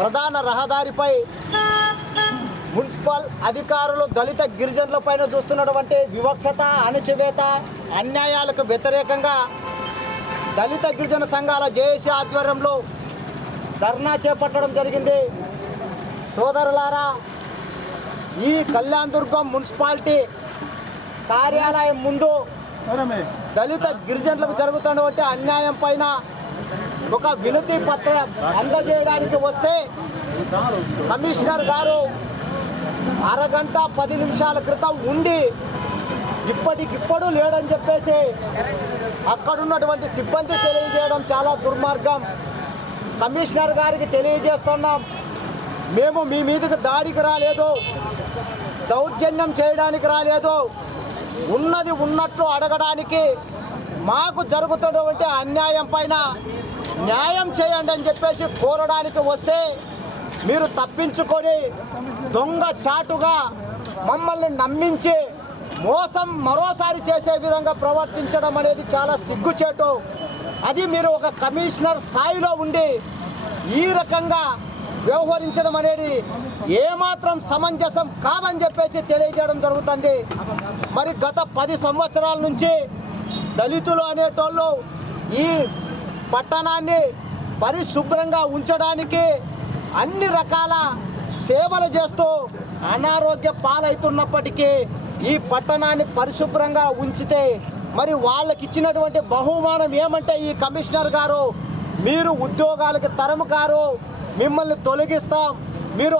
ప్రధాన రహదారిపై మున్సిపల్ అధికారులు దళిత గిరిజనుల పైన చూస్తున్నటువంటి వివక్షత అణచివేత అన్యాయాలకు వ్యతిరేకంగా దళిత గిరిజన సంఘాల జేఏసీ ఆధ్వర్యంలో ధర్నా చేపట్టడం జరిగింది. సోదరులారా ఈ కళ్యాణ్ దుర్గం మున్సిపాలిటీ కార్యాలయం ముందు దళిత గిరిజనులకు జరుగుతున్నటువంటి అన్యాయం పైన ఒక వినతి పత్రం అందజేయడానికి వస్తే కమిషనర్ గారు అరగంట పది నిమిషాల క్రితం ఉండి ఇప్పటికిప్పుడు లేడని చెప్పేసి అక్కడున్నటువంటి సిబ్బంది తెలియజేయడం చాలా దుర్మార్గం. కమిషనర్ గారికి తెలియజేస్తున్నాం. మేము మీ మీదకి దాడికి రాలేదు. దౌర్జన్యం చేయడానికి రాలేదు. ఉన్నది ఉన్నట్లు అడగడానికి మాకు జరుగుతున్నటువంటి అన్యాయం పైన న్యాయం చేయండి అని చెప్పేసి కోరడానికి వస్తే మీరు తప్పించుకొని దొంగ చాటుగా మమ్మల్ని నమ్మించి మోసం మరోసారి చేసే విధంగా ప్రవర్తించడం అనేది చాలా సిగ్గుచేటు. అది మీరు ఒక కమిషనర్ స్థాయిలో ఉండి ఈ రకంగా వ్యవహరించడం అనేది ఏమాత్రం సమంజసం కాదని చెప్పేసి తెలియజేయడం జరుగుతుంది. మరి గత పది సంవత్సరాల నుంచి దళితులు అనేటోళ్ళు ఈ పట్టణాన్ని పరిశుభ్రంగా ఉంచడానికి అన్ని రకాల సేవలు చేస్తూ అనారోగ్య పాలవుతున్నప్పటికీ ఈ పట్టణాన్ని పరిశుభ్రంగా ఉంచితే మరి వాళ్ళకి ఇచ్చినటువంటి బహుమానం ఏమంటే ఈ కమిషనర్ గారు మీరు ఉద్యోగాలకు తరము కారు మిమ్మల్ని తొలగిస్తాం మీరు